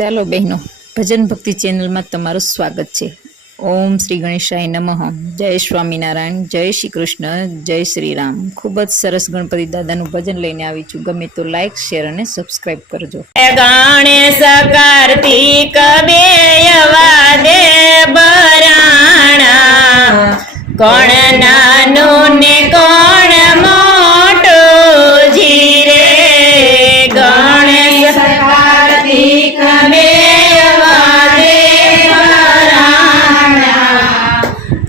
ચાલો બહેનો, ભજન ભક્તિ ચેનલમાં તમારું સ્વાગત છે। ઓમ શ્રી ગણેશાય નમઃ। જય સ્વામિનારાયણ, જય શ્રી કૃષ્ણ, જય શ્રી રામ। ખૂબ જ સરસ ગણપતિ દાદાનું ભજન લઈને આવી છું। ગમે તો લાઈક, શેર અને સબસ્ક્રાઇબ કરજો। ગણેશ કાર્તિક બેયવા દે બરાણા, કોણ નાનું ને કોણ મોટું જીરે। ગણેશ કાર્તિક બેયવા દે બરાણા,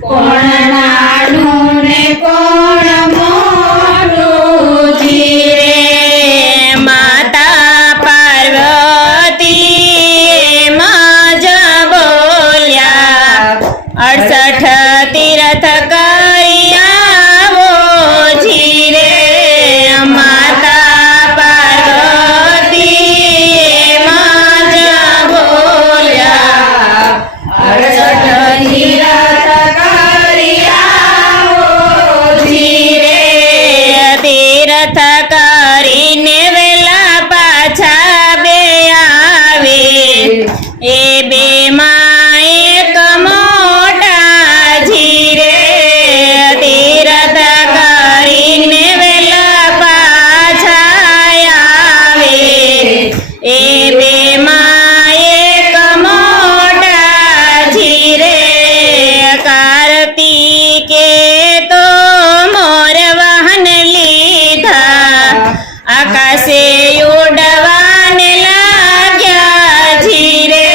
કોણ નાનું ને કોણ મોટું જીરે। માતા પાર્વતી માં જ બોલ્યા, 68 તીર્થ કરી આવો જીરે। માતા પાર્વતી માં જ બોલ્યા, 68 તીર્થ કરી આવો જીરે। તીર્થ કરીને વેલા પાછા બે આવે, એ બે માં એક મોટા જીરે। તીર્થ કરીને વેલા પાછા આવે, એ બે માં એક મોટા જીરે। કાર્તિકે તો મોર વાહન લીધા, આકાશે ઉડવાને લાગ્યા જીરે।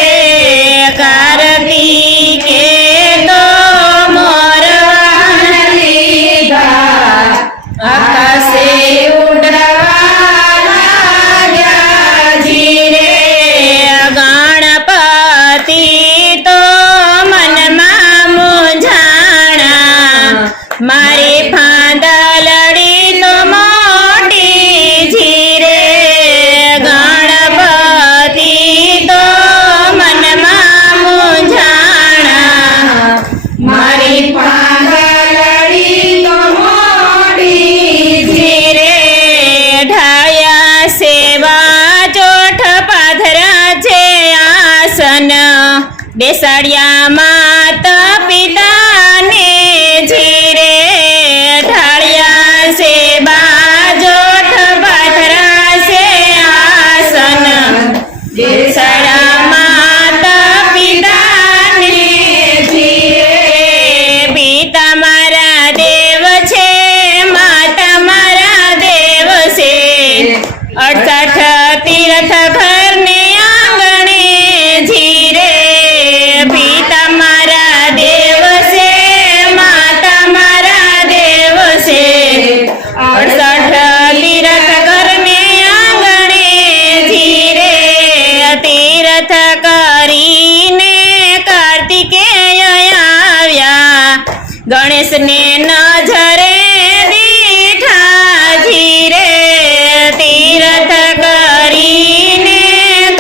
કાર્તિકે તો મોર વાહન લીધા, આકાશે ઉડવા લાગ્યા જીરે। ગણપતિ તો મનમાં મૂંઝાણા, મારી ફાંદલડી તો મોટી જીરે। ગણપતિ તો મનમાં મૂંઝાણા, મારી ફાંદલડી તો મોટી જીરે। ઢાયા સેવા ચોઠ પાથરા છે આસન, બેસાડ્યા માતા પિતાને જીરે। ઢાળ્યા સેવા જોઠ પાથરા છે આસન, બેસાડ્યા માતા પિતાને જીરે। પિતા મારા દેવ છે, માતા મારા દેવ છે, 68 તીર્થ ઘરને આંગણે જીરે। પિતા મારા દેવ છે, માતા મારા દેવ છે, 68 તીર્થ ઘરને આંગણે જીરે। તીર્થ કરીને કાર્તિકેય આવ્યા, ગણેશને નજરે દીઠા જીરે। તીર્થ કરીને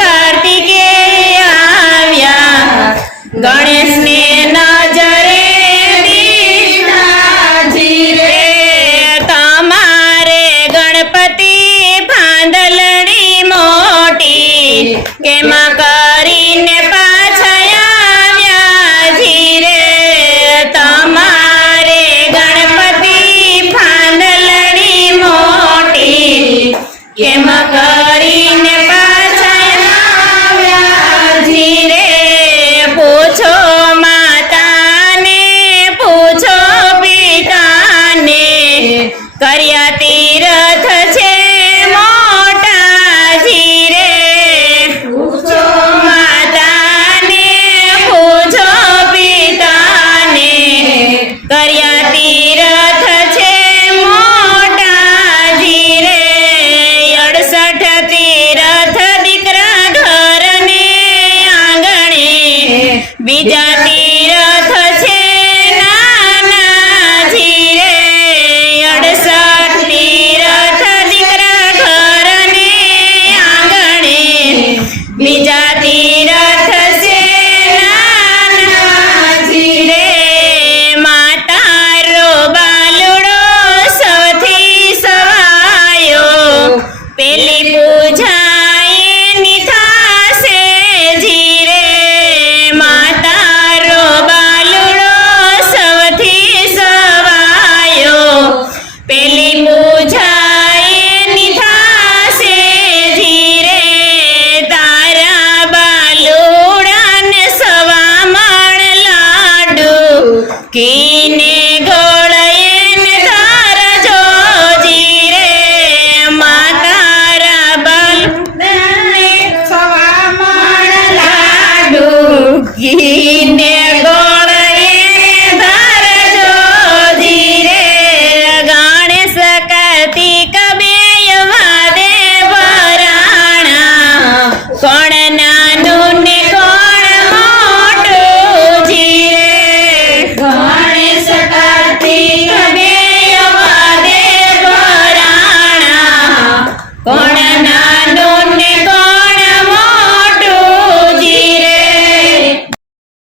કાર્તિકેય આવ્યા, ગણેશને નજરે દીઠા જીરે। તમારે ગણપતિ ફાંદલડી મોટી, કેમાં કરીને